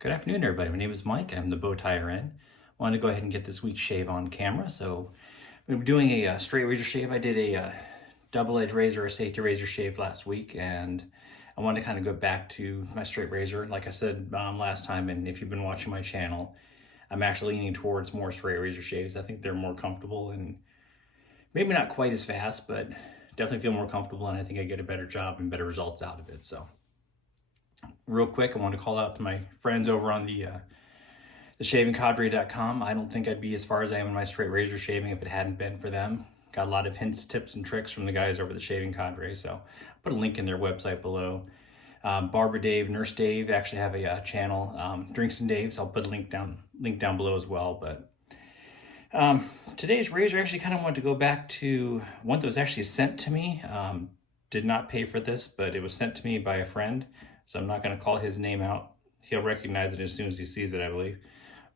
Good afternoon, everybody. My name is Mike. I'm the bow tire in. Wanted to go ahead and get this week's shave on camera. So we're doing a straight razor shave. I did a double edge razor or safety razor shave last week, and I wanted to kind of go back to my straight razor. Like I said last time, and if you've been watching my channel, I'm actually leaning towards more straight razor shaves. I think they're more comfortable and maybe not quite as fast, but definitely feel more comfortable, and I think I get a better job and better results out of it. So real quick, I want to call out to my friends over on the shavingcadre.com. I don't think I'd be as far as I am in my straight razor shaving if it hadn't been for them. Got a lot of hints, tips, and tricks from the guys over the Shaving Cadre, so I'll put a link in their website below. Barber Dave, Nurse Dave actually have a channel. Drinks and Dave's, I'll put a link down below as well. But today's razor, I actually kind of want to go back to one that was actually sent to me. Did not pay for this, but it was sent to me by a friend, so I'm not going to call his name out. He'll recognize it as soon as he sees it, I believe,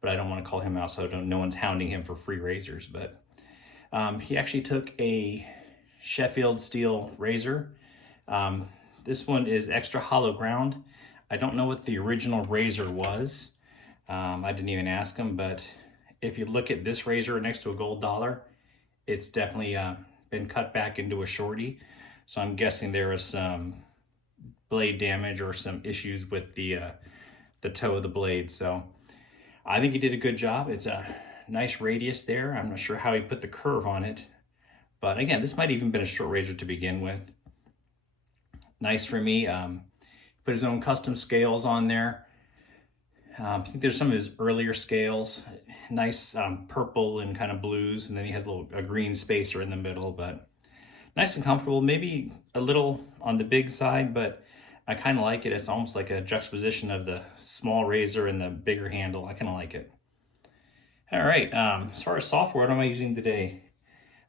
but I don't want to call him out so no one's hounding him for free razors. But he actually took a Sheffield steel razor. This one is extra hollow ground. I don't know what the original razor was. I didn't even ask him, but if you look at this razor next to a gold dollar, it's definitely been cut back into a shorty. So I'm guessing there was some blade damage or some issues with the toe of the blade. So I think he did a good job. It's a nice radius there. I'm not sure how he put the curve on it, but again, this might even been a short razor to begin with. Nice for me. Put his own custom scales on there. I think there's some of his earlier scales. Nice purple and kind of blues, and then he has a green spacer in the middle, but nice and comfortable. Maybe a little on the big side, but I kind of like it. It's almost like a juxtaposition of the small razor and the bigger handle. I kind of like it. All right, as far as software, what am I using today?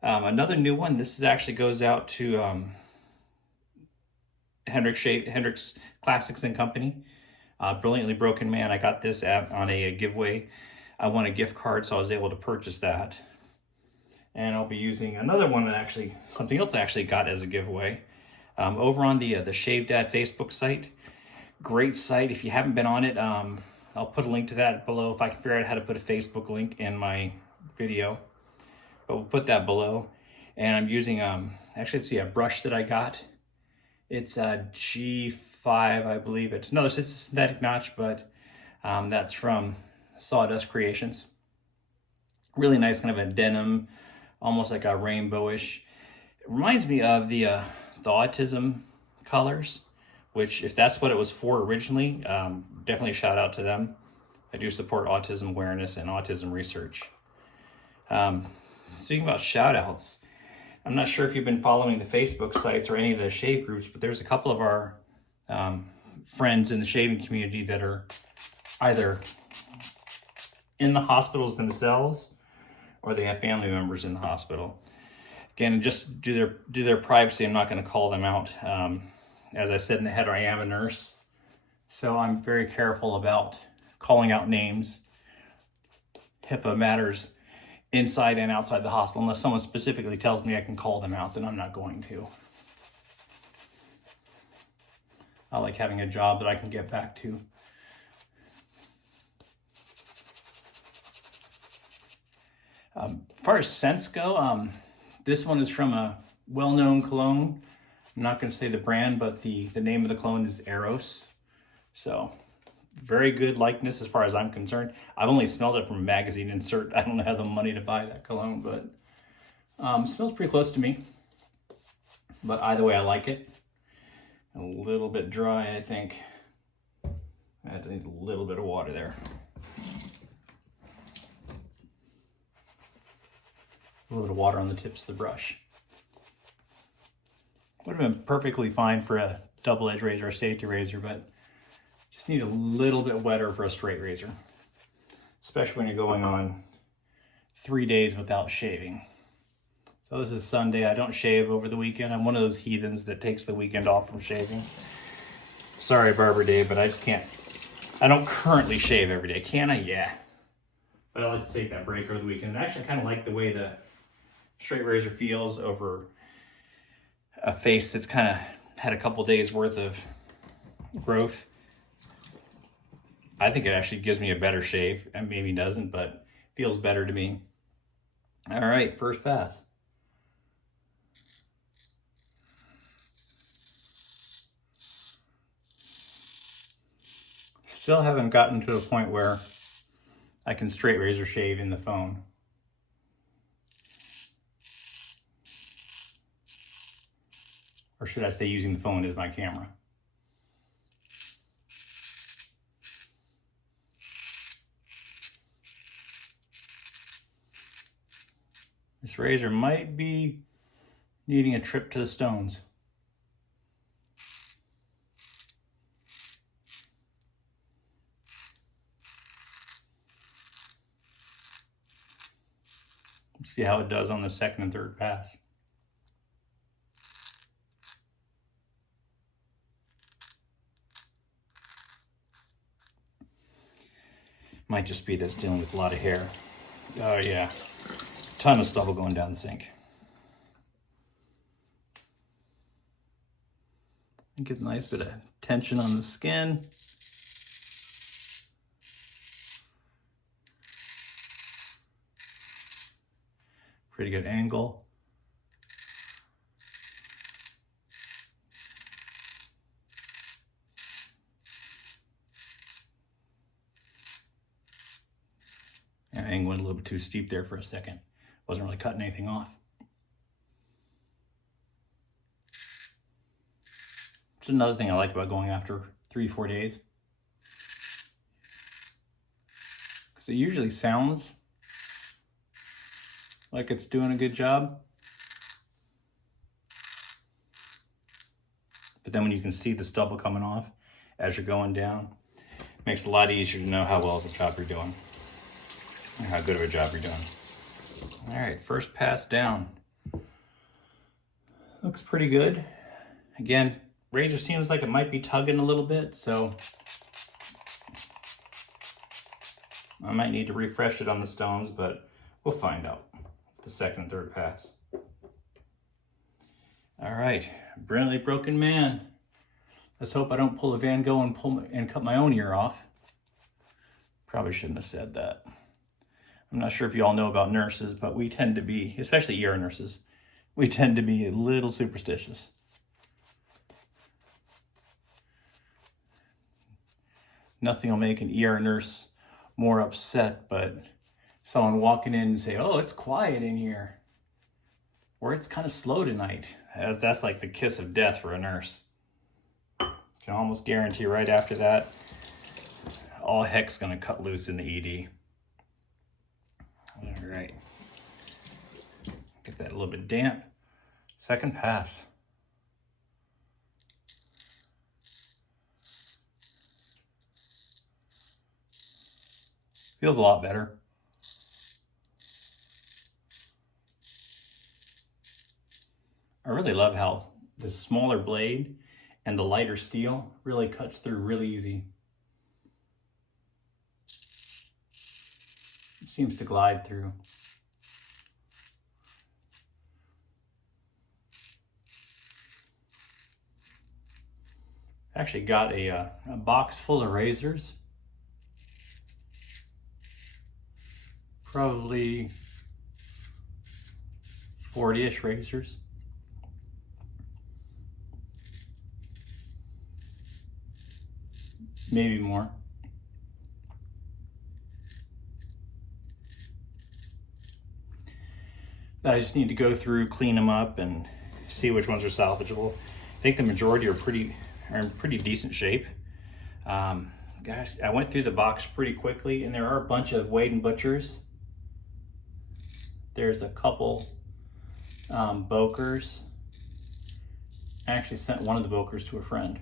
Another new one. This actually goes out to Hendrix Classics and Company. Brilliantly Broken Man. I got this on a giveaway. I won a gift card, so I was able to purchase that. And I'll be using another one something else I actually got as a giveaway. Over on the Shave Dad Facebook site. Great site. If you haven't been on it, I'll put a link to that below if I can figure out how to put a Facebook link in my video. But we'll put that below. And I'm using, actually, let's see, a brush that I got. It's a G5, I believe. It's a synthetic notch, but that's from Sawdust Creations. Really nice, kind of a denim, almost like a rainbowish. It reminds me of the autism colors, which if that's what it was for originally, definitely a shout out to them. I do support autism awareness and autism research. Speaking about shout outs, I'm not sure if you've been following the Facebook sites or any of the shave groups, but there's a couple of our friends in the shaving community that are either in the hospitals themselves or they have family members in the hospital. Again, just do their privacy. I'm not going to call them out. As I said in the header, I am a nurse, so I'm very careful about calling out names. HIPAA matters inside and outside the hospital. Unless someone specifically tells me I can call them out, then I'm not going to. I like having a job that I can get back to. As far as scents go, this one is from a well-known cologne. I'm not going to say the brand, but the name of the cologne is Eros. So, very good likeness as far as I'm concerned. I've only smelled it from a magazine insert. I don't have the money to buy that cologne, but it smells pretty close to me. But either way, I like it. A little bit dry, I think. I need a little bit of water there. A little bit of water on the tips of the brush. Would have been perfectly fine for a double edge razor or safety razor, but just need a little bit wetter for a straight razor, especially when you're going on 3 days without shaving. So this is Sunday. I don't shave over the weekend. I'm one of those heathens that takes the weekend off from shaving. Sorry, Barber Dave, but I just can't. I don't currently shave every day. Can I? Yeah. But I like to take that break over the weekend. And actually, I kind of like the way the straight razor feels over a face that's kind of had a couple days worth of growth. I think it actually gives me a better shave, and maybe doesn't, but feels better to me. All right, first pass. Still haven't gotten to a point where I can straight razor shave in the phone. Or should I say using the phone as my camera. This razor might be needing a trip to the stones. Let's see how it does on the second and third pass. Might just be that it's dealing with a lot of hair. Oh yeah, ton of stubble going down the sink. Get a nice bit of tension on the skin. Pretty good angle. And angle went a little bit too steep there for a second. Wasn't really cutting anything off. It's another thing I like about going after 3-4 days. Because it usually sounds like it's doing a good job. But then when you can see the stubble coming off as you're going down, it makes it a lot easier to know how well of a job you're doing. And how good of a job you're doing. All right, first pass down. Looks pretty good. Again, razor seems like it might be tugging a little bit, so I might need to refresh it on the stones, but we'll find out the second and third pass. All right, brilliantly broken man. Let's hope I don't pull a Van Gogh and cut my own ear off. Probably shouldn't have said that. I'm not sure if you all know about nurses, but we tend to be, especially ER nurses, we tend to be a little superstitious. Nothing will make an ER nurse more upset, but someone walking in and say, oh, it's quiet in here, or it's kind of slow tonight. That's like the kiss of death for a nurse. Can almost guarantee right after that, all heck's gonna cut loose in the ED. All right, get that a little bit damp. Second pass. Feels a lot better. I really love how the smaller blade and the lighter steel really cuts through really easy. It seems to glide through. Actually got a box full of razors. Probably 40-ish razors. Maybe more. That I just need to go through, clean them up, and see which ones are salvageable. I think the majority are in pretty decent shape. Gosh, I went through the box pretty quickly, and there are a bunch of Wade and Butchers. There's a couple Bokers. I actually sent one of the Bokers to a friend.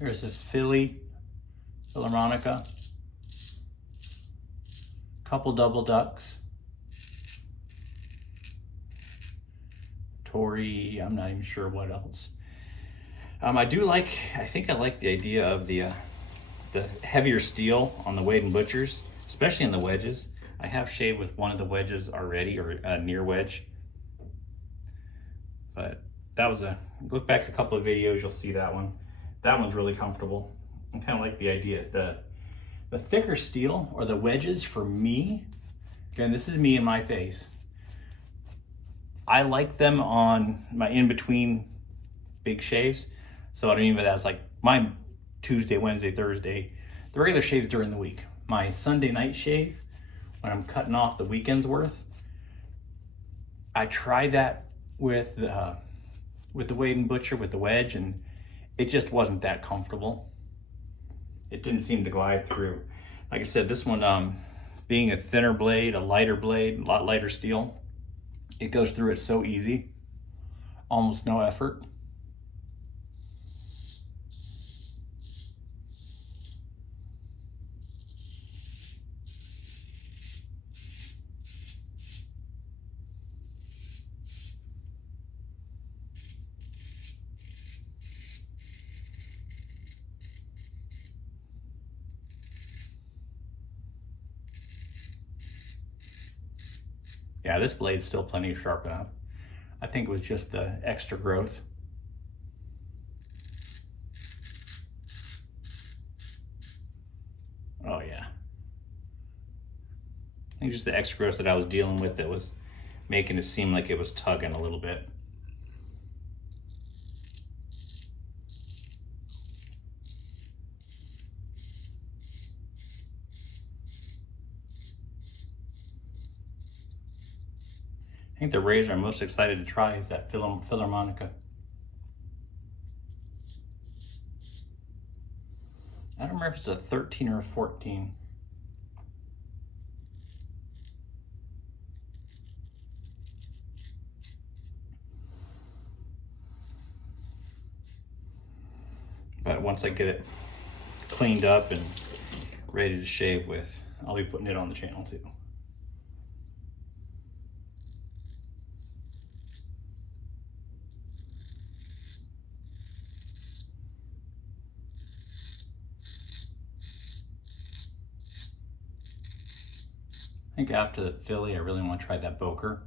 There's a Philharmonica, couple Double Ducks, Tory, I'm not even sure what else. I think I like the idea of the heavier steel on the Wade and Butchers, especially in the wedges. I have shaved with one of the wedges already, or a near wedge. But that was look back a couple of videos, you'll see that one. That one's really comfortable. I kind of like the idea. The thicker steel, or the wedges, for me, again, this is me and my face, I like them on my in-between big shaves. So I don't even, that's like my Tuesday, Wednesday, Thursday, the regular shaves during the week. My Sunday night shave, when I'm cutting off the weekend's worth, I tried that with the Wade & Butcher with the wedge, and it just wasn't that comfortable. It didn't seem to glide through. Like I said, this one, being a thinner blade, a lighter blade, a lot lighter steel, it goes through it so easy, almost no effort. Yeah, this blade's still plenty sharp enough. I think it was just the extra growth. Oh yeah. I think just the extra growth that I was dealing with that was making it seem like it was tugging a little bit. I think the razor I'm most excited to try is that Philharmonica. I don't remember if it's a 13 or a 14. But once I get it cleaned up and ready to shave with, I'll be putting it on the channel too. I think after the Philly, I really want to try that Boker.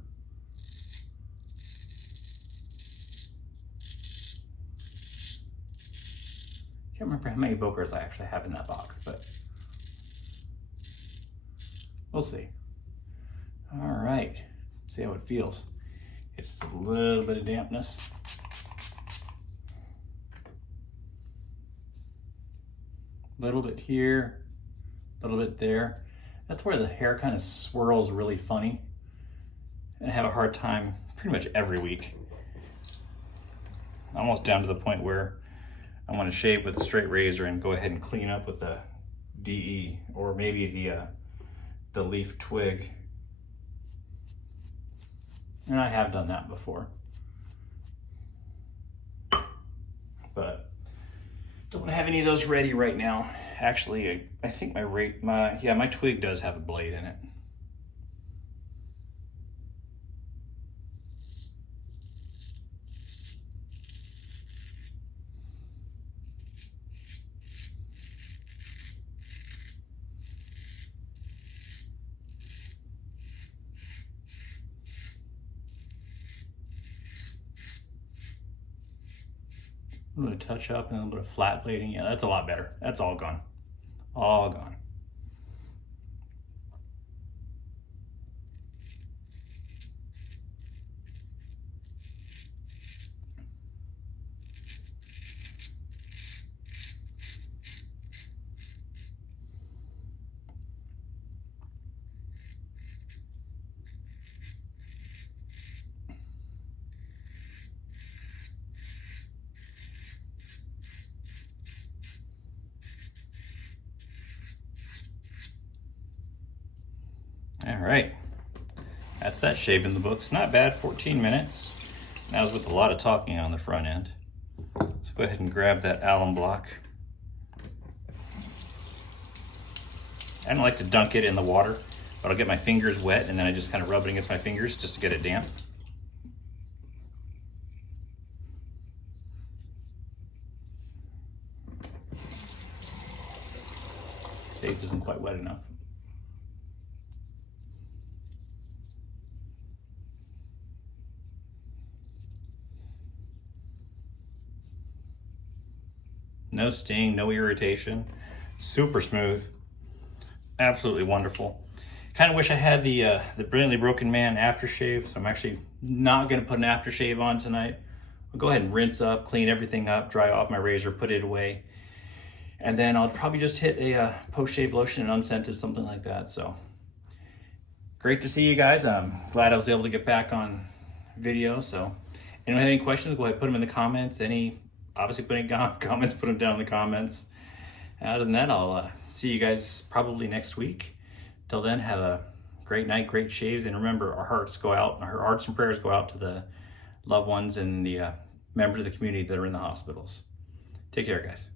I can't remember how many Bokers I actually have in that box, but we'll see. All right, see how it feels. It's a little bit of dampness. A little bit here, a little bit there. That's where the hair kind of swirls really funny. And I have a hard time pretty much every week. Almost down to the point where I want to shave with a straight razor and go ahead and clean up with a DE, or maybe the leaf twig. And I have done that before. But don't have any of those ready right now. Actually, I think my twig does have a blade in it. A little touch up and a little bit of flat blading. Yeah, that's a lot better. That's all gone. All gone. All right, that's that shave in the books. Not bad, 14 minutes. That was with a lot of talking on the front end. So go ahead and grab that alum block. I don't like to dunk it in the water, but I'll get my fingers wet and then I just kind of rub it against my fingers just to get it damp. Face isn't quite wet enough. no sting, no irritation, super smooth, absolutely wonderful. Kind of wish I had the Brilliantly Broken Man aftershave, so I'm actually not going to put an aftershave on tonight. I'll go ahead and rinse up, clean everything up, dry off my razor, put it away, and then I'll probably just hit a post-shave lotion and unscented, something like that. So great to see you guys. I'm glad I was able to get back on video. So anyone have any questions, go ahead and put them in the comments. Obviously put any comments, put them down in the comments. Other than that, I'll see you guys probably next week. Till then, have a great night, great shaves, and remember, our hearts and prayers go out to the loved ones and the members of the community that are in the hospitals. Take care, guys.